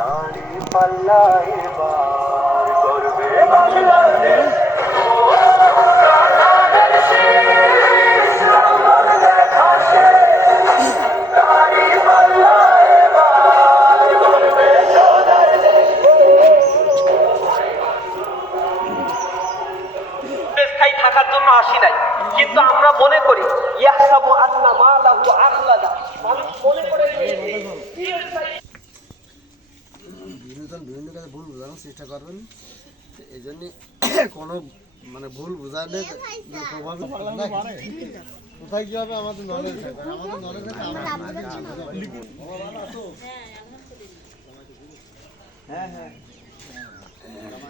দাড়ি পাল্লা এবার করবে বাংলাদেশ। স্থায়ী থাকার জন্য আসি নাই, কিন্তু আমরা মনে করি ইয়াহসাবু আন্না মালাহু আখলাদা, মানুষ মনে করে বিভিন্ন কাছে ভুল বোঝানোর চেষ্টা করবেন। এই জন্যে কোনো মানে ভুল বোঝালে কোথায় কি হবে আমাদের নলেজ থাকে, আমাদের নলেজ থাকে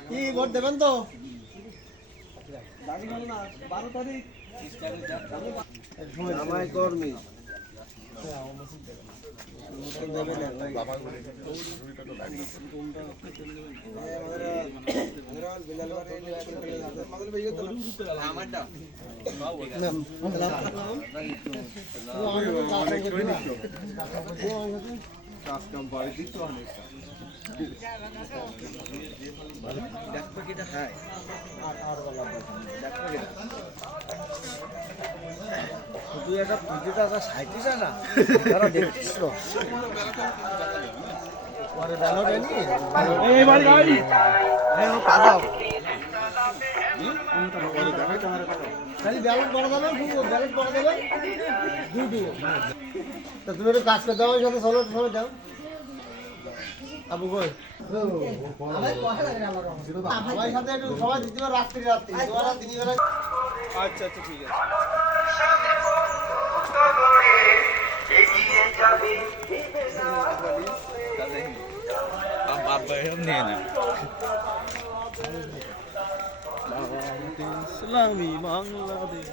কি ভোট দেবেন তো 12 তারিখ জামাই কর্মী শুধু একটা পুঁজিটা সাইটিস না তারা দেখছিস তো পরে বেলা দেয়নি খালি ব্যালট করে দেবেন, ব্যালট করে দেবেন তা তুমি একটু কাজ করতে হবে সাথে ষোলোর সময় দাও আবু কই সবাই সাথে একটু সবাই দিতে পারে রাত্রি আচ্ছা আচ্ছা ঠিক আছে। ইসলামী বাংলাদেশ।